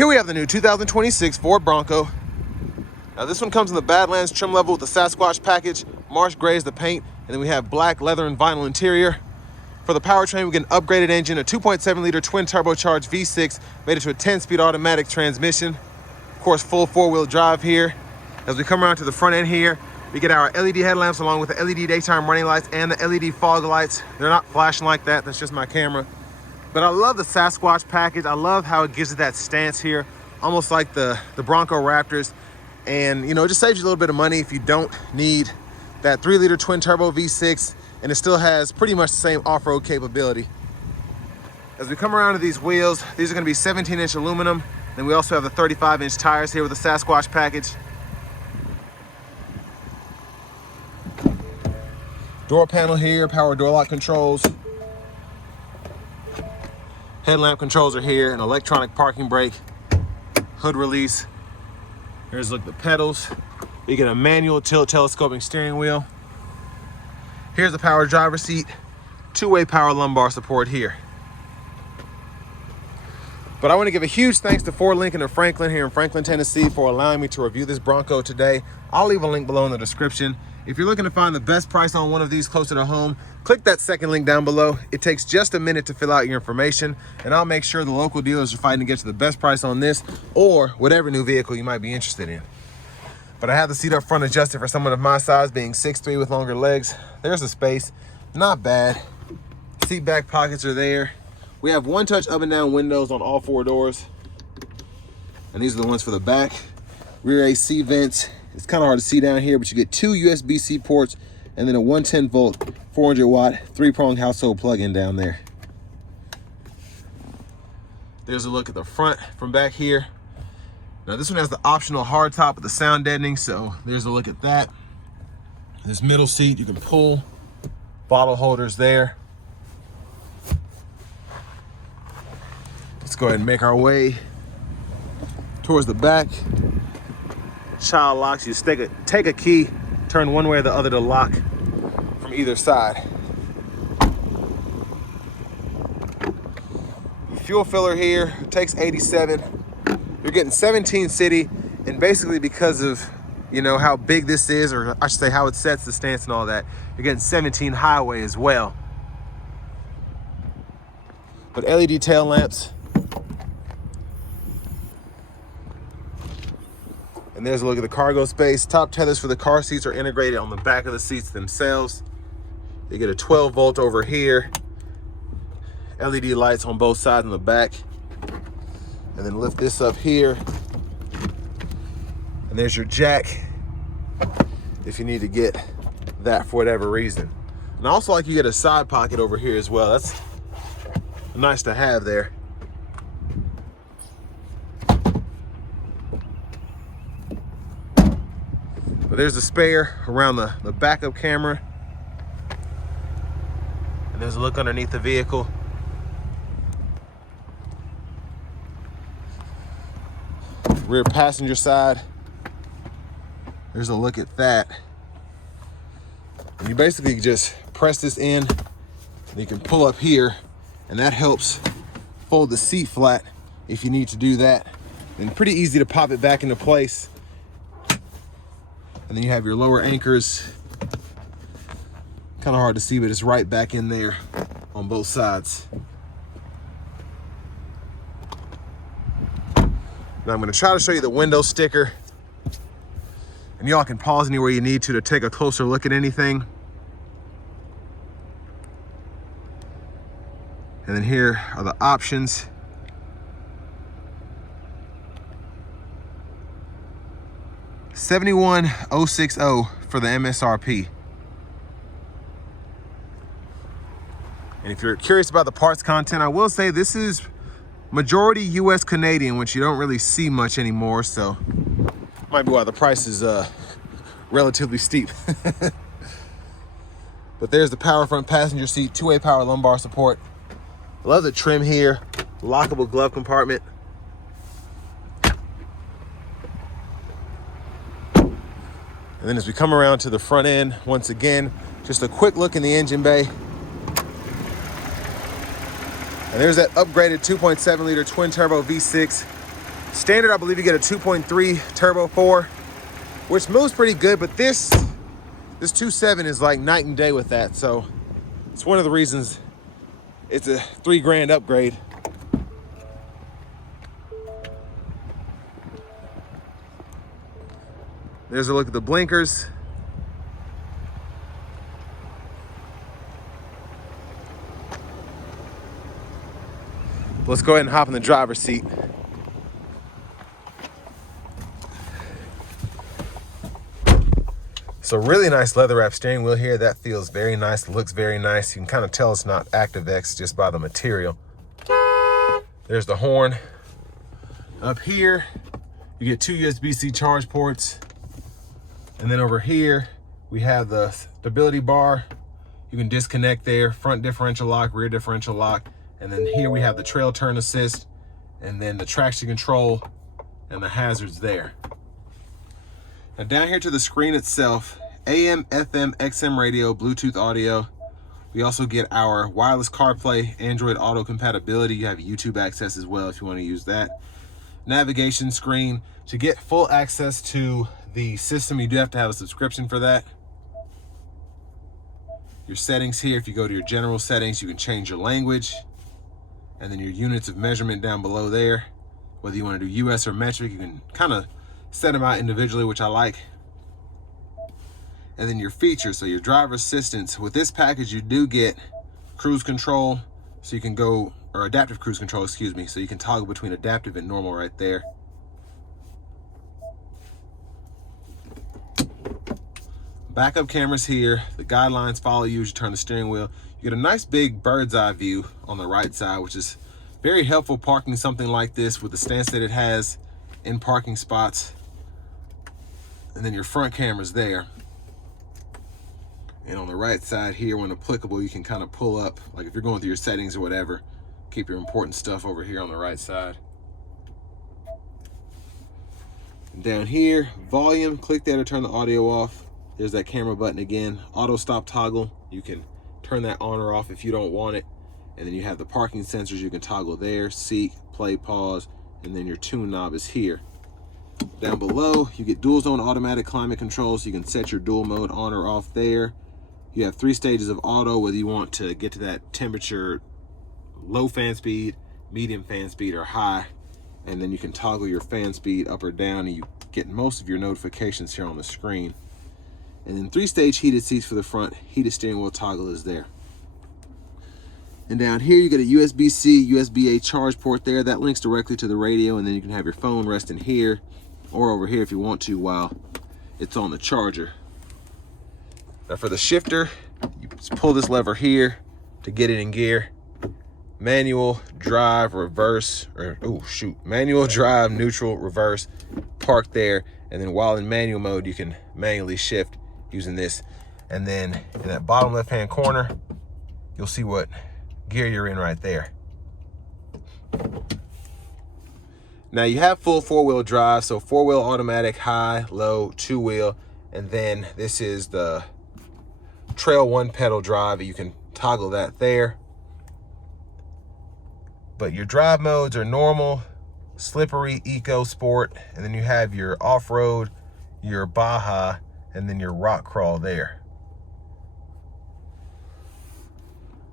Here we have the new 2026 Ford Bronco. Now this one comes in the Badlands trim level with the Sasquatch package. Marsh gray is the paint, and then we have black leather and vinyl interior. For the powertrain, we get an upgraded engine, a 2.7 liter twin turbocharged V6, made it to a 10-speed automatic transmission. Of course, full 4-wheel drive here. As we come around to the front end here, we get our LED headlamps along with the LED daytime running lights and the LED fog lights. They're not flashing like that, that's just my camera. But I love the Sasquatch package. I love how it gives it that stance here, almost like the Bronco Raptors. And you know, it just saves you a little bit of money if you don't need that 3-liter twin turbo V6, and it still has pretty much the same off-road capability. As we come around to these wheels, these are gonna be 17-inch aluminum. Then we also have the 35-inch tires here with the Sasquatch package. Door panel here, power door lock controls. Headlamp controls are here, an electronic parking brake, hood release. Here's a look at the pedals. You get a manual tilt telescoping steering wheel. Here's the power driver's seat, 2-way power lumbar support here. But I want to give a huge thanks to Ford Lincoln and Franklin here in Franklin, Tennessee for allowing me to review this Bronco today. I'll leave a link below in the description. If you're looking to find the best price on one of these closer to home, click that second link down below. It takes just a minute to fill out your information, and I'll make sure the local dealers are fighting to get you the best price on this or whatever new vehicle you might be interested in. But I have the seat up front adjusted for someone of my size, being 6'3" with longer legs. There's the space, not bad. Seat back pockets are there. We have one-touch up and down windows on all 4 doors. And these are the ones for the back. Rear AC vents. It's kind of hard to see down here, but you get 2 USB-C ports and then a 110-volt, 400-watt, 3-prong household plug-in down there. There's a look at the front from back here. Now this one has the optional hardtop with the sound deadening, so there's a look at that. This middle seat you can pull, bottle holders there. Let's go ahead and make our way towards the back. Child locks, you take a key, turn one way or the other to lock from either side. Fuel filler here, takes 87. You're getting 17 city, and basically because of, you know, how big this is, or I should say how it sets the stance and all that, you're getting 17 highway as well. But LED tail lamps. And there's a look at the cargo space. Top tethers for the car seats are integrated on the back of the seats themselves. You get a 12-volt over here. LED lights on both sides and the back. And then lift this up here. And there's your jack if you need to get that for whatever reason. And I also like you get a side pocket over here as well. That's nice to have there. But there's the spare around the backup camera. And there's a look underneath the vehicle. Rear passenger side. There's a look at that. And you basically just press this in, and you can pull up here, and that helps fold the seat flat if you need to do that. And pretty easy to pop it back into place. And then you have your lower anchors. Kind of hard to see, but it's right back in there on both sides. Now I'm going to try to show you the window sticker. And y'all can pause anywhere you need to take a closer look at anything. And then here are the options. $71,060 for the MSRP. And if you're curious about the parts content, I will say this is majority US Canadian, which you don't really see much anymore, so might be why the price is relatively steep. But there's the power front passenger seat, 2-way power lumbar support. Love the trim here, lockable glove compartment. And then as we come around to the front end, once again, just a quick look in the engine bay. And there's that upgraded 2.7 liter twin turbo V6 Standard, I believe you get a 2.3 turbo 4, which moves pretty good, but this 2.7 is like night and day with that. So it's one of the reasons it's a $3 grand upgrade. There's a look at the blinkers. Let's go ahead and hop in the driver's seat. So really nice leather wrap steering wheel here. That feels very nice, looks very nice. You can kind of tell it's not ActiveX just by the material. There's the horn. Up here, you get 2 USB-C charge ports. And then over here, we have the stability bar. You can disconnect there, front differential lock, rear differential lock. And then here we have the trail turn assist, and then the traction control and the hazards there. Now down here to the screen itself, AM, FM, XM radio, Bluetooth audio. We also get our wireless CarPlay, Android Auto compatibility. You have YouTube access as well if you want to use that. Navigation screen. To get full access to the system, you do have to have a subscription for that. Your settings here, if you go to your general settings, you can change your language. And then your units of measurement down below there. Whether you want to do US or metric, you can kind of set them out individually, which I like. And then your features, so your driver assistance. With this package, you do get cruise control, so you can go, or adaptive cruise control, excuse me, so you can toggle between adaptive and normal right there. Backup cameras here. The guidelines follow you as you turn the steering wheel. You get a nice big bird's eye view on the right side, which is very helpful parking something like this with the stance that it has in parking spots. And then your front camera's there. And on the right side here, when applicable, you can kind of pull up, like if you're going through your settings or whatever, keep your important stuff over here on the right side. And down here, volume, click there to turn the audio off. There's that camera button again. Auto stop toggle, you can turn that on or off if you don't want it. And then you have the parking sensors you can toggle there, seek, play, pause, and then your tune knob is here. Down below, you get dual zone automatic climate control, so you can set your dual mode on or off there. You have 3 stages of auto, whether you want to get to that temperature, low fan speed, medium fan speed, or high. And then you can toggle your fan speed up or down, and you get most of your notifications here on the screen. And then 3-stage heated seats for the front, heated steering wheel toggle is there. And down here you get a USB-C, USB-A charge port there. That links directly to the radio, and then you can have your phone resting here or over here if you want to while it's on the charger. Now for the shifter, you just pull this lever here to get it in gear. Manual, drive, reverse, or manual, drive, neutral, reverse, park there. And then while in manual mode, you can manually shift using this. And then in that bottom left-hand corner, you'll see what gear you're in right there. Now you have full 4-wheel drive, so 4-wheel automatic, high, low, 2-wheel, and then this is the Trail 1 pedal drive. You can toggle that there. But your drive modes are normal, slippery, eco, sport, and then you have your off-road, your Baja, and then your rock crawl there.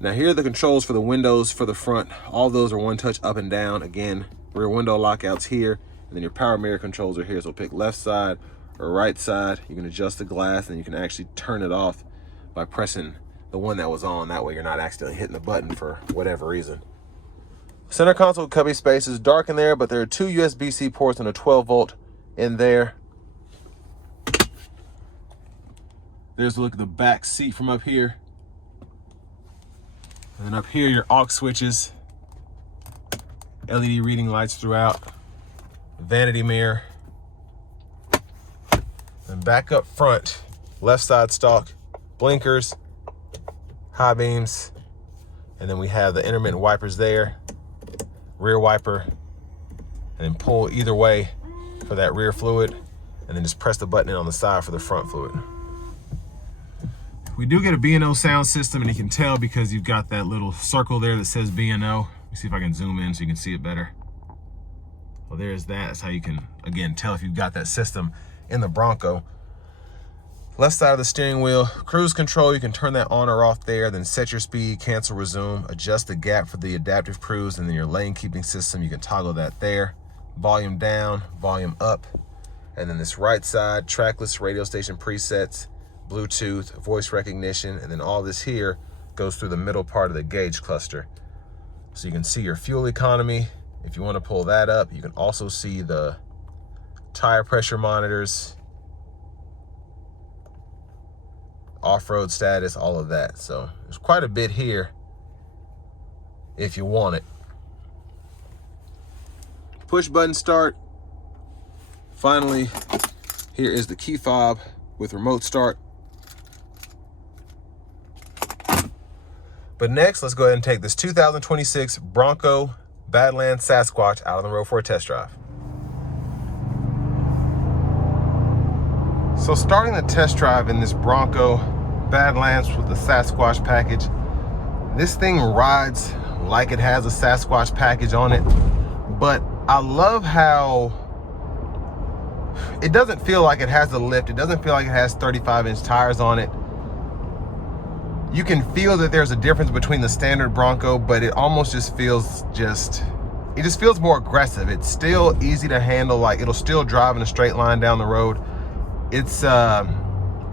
Now here are the controls for the windows for the front. All those are one touch up and down. Again, rear window lockouts here, and then your power mirror controls are here. So pick left side or right side. You can adjust the glass, and you can actually turn it off by pressing the one that was on. That way you're not accidentally hitting the button for whatever reason. Center console cubby space is dark in there, but there are 2 USB-C ports and a 12-volt in there. There's a look at the back seat from up here. And then up here, your aux switches, LED reading lights throughout, vanity mirror. And back up front, left side stalk, blinkers, high beams, and then we have the intermittent wipers there, rear wiper, and then pull either way for that rear fluid, and then just press the button in on the side for the front fluid. We do get a B&O sound system, and you can tell because you've got that little circle there that says B&O. Let me see if I can zoom in so you can see it better. Well, there's that. That's how you can, again, tell if you've got that system in the Bronco. Left side of the steering wheel, cruise control, you can turn that on or off there, then set your speed, cancel, resume, adjust the gap for the adaptive cruise, and then your lane keeping system, you can toggle that there. Volume down, volume up. And then this right side, trackless radio station presets, Bluetooth, voice recognition, and then all this here goes through the middle part of the gauge cluster. So you can see your fuel economy. If you want to pull that up, you can also see the tire pressure monitors, off-road status, all of that. So there's quite a bit here if you want it. Push button start. Finally, here is the key fob with remote start. But next, let's go ahead and take this 2026 Bronco Badlands Sasquatch out on the road for a test drive. So starting the test drive in this Bronco Badlands with the Sasquatch package, this thing rides like it has a Sasquatch package on it, but I love how it doesn't feel like it has the lift. It doesn't feel like it has 35-inch tires on it. You can feel that there's a difference between the standard Bronco, but it almost just feels it just feels more aggressive. It's still easy to handle, like it'll still drive in a straight line down the road. It's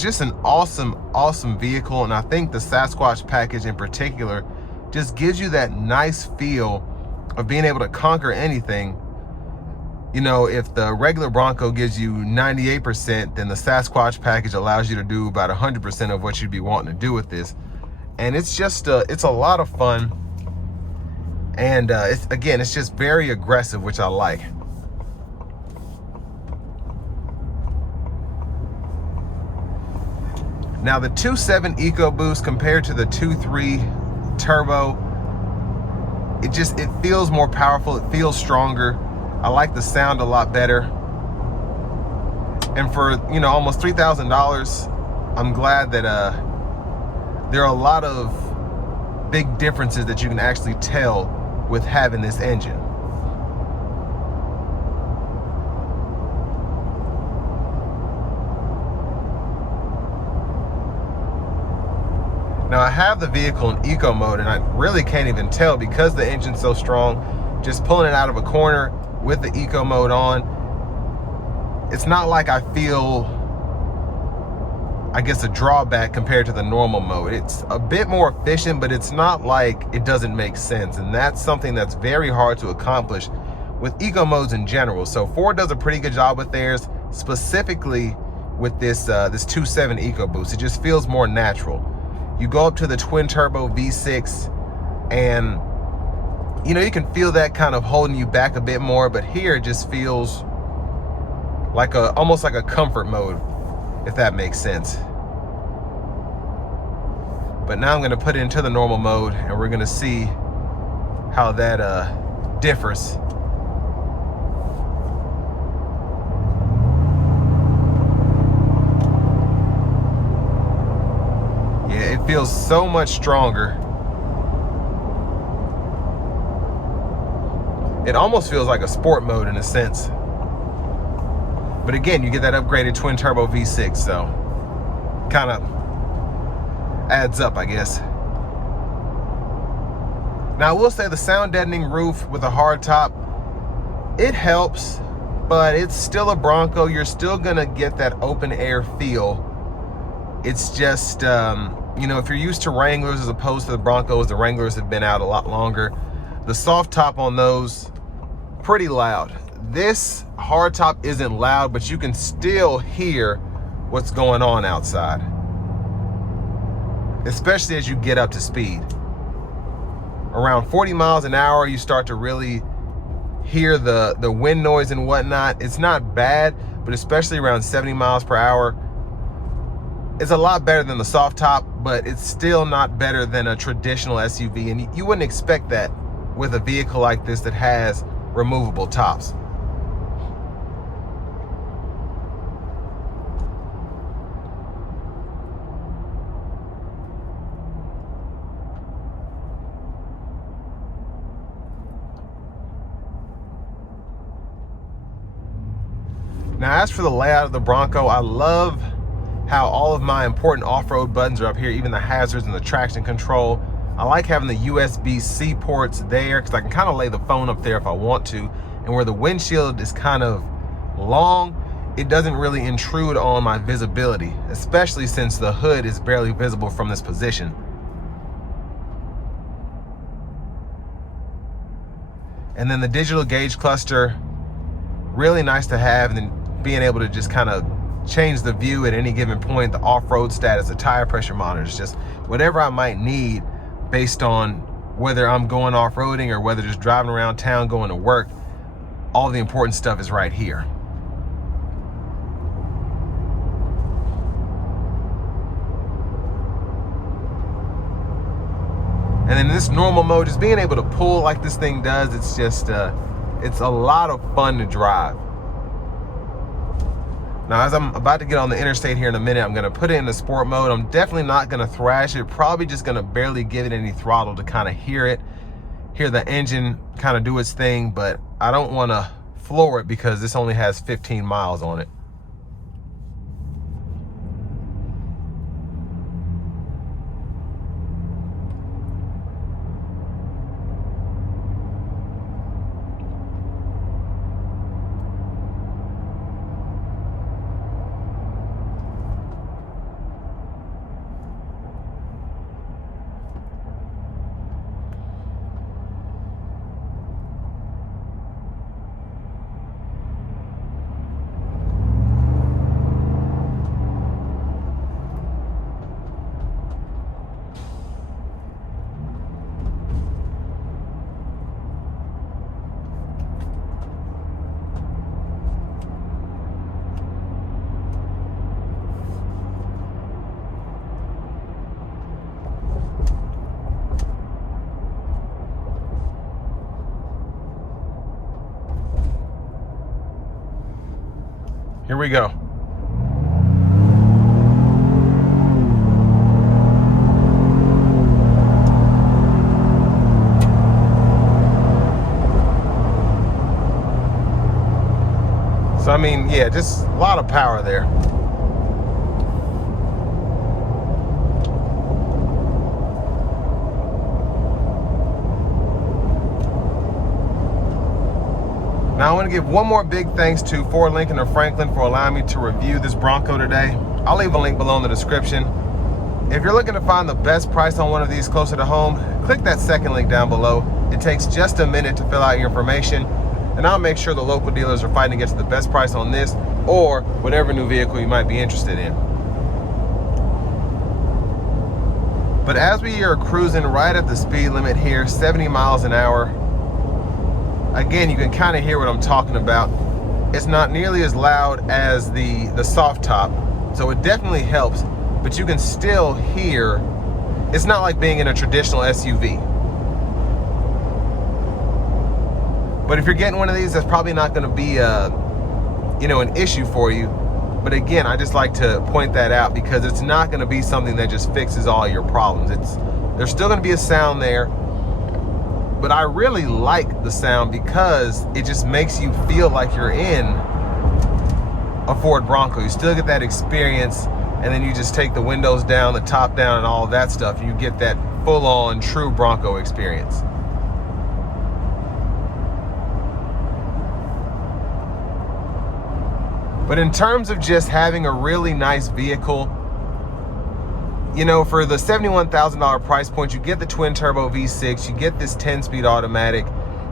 just an awesome vehicle, and I think the Sasquatch package in particular just gives you that nice feel of being able to conquer anything. You know, if the regular Bronco gives you 98%, then the Sasquatch package allows you to do about 100% of what you'd be wanting to do with this. And it's just, it's a lot of fun. And it's just very aggressive, which I like. Now the 2.7 EcoBoost compared to the 2.3 Turbo, it feels more powerful. It feels stronger. I like the sound a lot better. And for, you know, almost $3,000, I'm glad that there are a lot of big differences that you can actually tell with having this engine. Now I have the vehicle in eco mode, and I really can't even tell because the engine's so strong. Just pulling it out of a corner with the eco mode on, it's not like I feel, I guess, a drawback compared to the normal mode. It's a bit more efficient, but it's not like it doesn't make sense. And that's something that's very hard to accomplish with eco modes in general. So Ford does a pretty good job with theirs, specifically with this 2.7 EcoBoost. It just feels more natural. You go up to the twin turbo V6 and you know, you can feel that kind of holding you back a bit more, but here it just feels like almost like a comfort mode, if that makes sense. But now I'm going to put it into the normal mode, and we're going to see how that differs. Yeah, it feels so much stronger. It almost feels like a sport mode in a sense. But again, you get that upgraded twin turbo V6, so kind of adds up, I guess. Now I will say the sound deadening roof with a hard top, it helps, but it's still a Bronco. You're still gonna get that open air feel. It's just, you know, if you're used to Wranglers as opposed to the Broncos, the Wranglers have been out a lot longer. The soft top on those, pretty loud. This hard top isn't loud, but you can still hear what's going on outside, especially as you get up to speed. Around 40 miles an hour, you start to really hear the wind noise and whatnot. It's not bad, but especially around 70 miles per hour, it's a lot better than the soft top, but it's still not better than a traditional SUV. And you wouldn't expect that with a vehicle like this that has removable tops. Now, as for the layout of the Bronco, I love how all of my important off-road buttons are up here, even the hazards and the traction control. I like having the USB-C ports there because I can kind of lay the phone up there if I want to. And where the windshield is kind of long, it doesn't really intrude on my visibility, especially since the hood is barely visible from this position. And then the digital gauge cluster, really nice to have, and then being able to just kind of change the view at any given point, the off-road status, the tire pressure monitors, just whatever I might need based on whether I'm going off-roading or whether just driving around town going to work. All the important stuff is right here. And in this normal mode, just being able to pull like this thing does, it's just, it's a lot of fun to drive. Now, as I'm about to get on the interstate here in a minute, I'm gonna put it in the sport mode. I'm definitely not gonna thrash it, probably just gonna barely give it any throttle to kind of hear the engine kind of do its thing, but I don't wanna floor it because this only has 15 miles on it. Here we go. So, I mean, yeah, just a lot of power there. Now I want to give one more big thanks to Ford Lincoln of Franklin for allowing me to review this Bronco today. I'll leave a link below in the description. If you're looking to find the best price on one of these closer to home, click that second link down below. It takes just a minute to fill out your information, and I'll make sure the local dealers are fighting to get to the best price on this or whatever new vehicle you might be interested in. But as we are cruising right at the speed limit here, 70 miles an hour, again, you can kind of hear what I'm talking about. It's not nearly as loud as the soft top, so it definitely helps, but you can still hear, it's not like being in a traditional SUV. But if you're getting one of these, that's probably not gonna be an issue for you. But again, I just like to point that out because it's not gonna be something that just fixes all your problems. There's still gonna be a sound there, but I really like the sound because it just makes you feel like you're in a Ford Bronco. You still get that experience, and then you just take the windows down, the top down, and all of that stuff. You get that full-on true Bronco experience. But in terms of just having a really nice vehicle, you know, for the $71,000 price point, you get the twin turbo V6, you get this 10-speed automatic,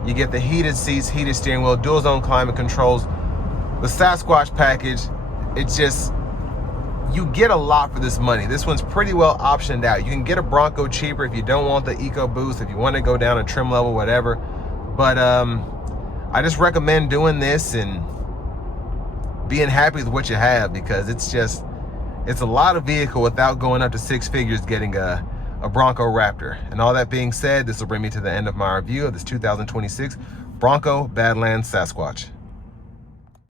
you get the heated seats, heated steering wheel, dual zone climate controls, the Sasquatch package. It's just, you get a lot for this money. This one's pretty well optioned out. You can get a Bronco cheaper if you don't want the EcoBoost, if you want to go down a trim level, whatever. But I just recommend doing this and being happy with what you have, because it's a lot of vehicle without going up to six figures getting a Bronco Raptor. And all that being said, this will bring me to the end of my review of this 2026 Bronco Badlands Sasquatch.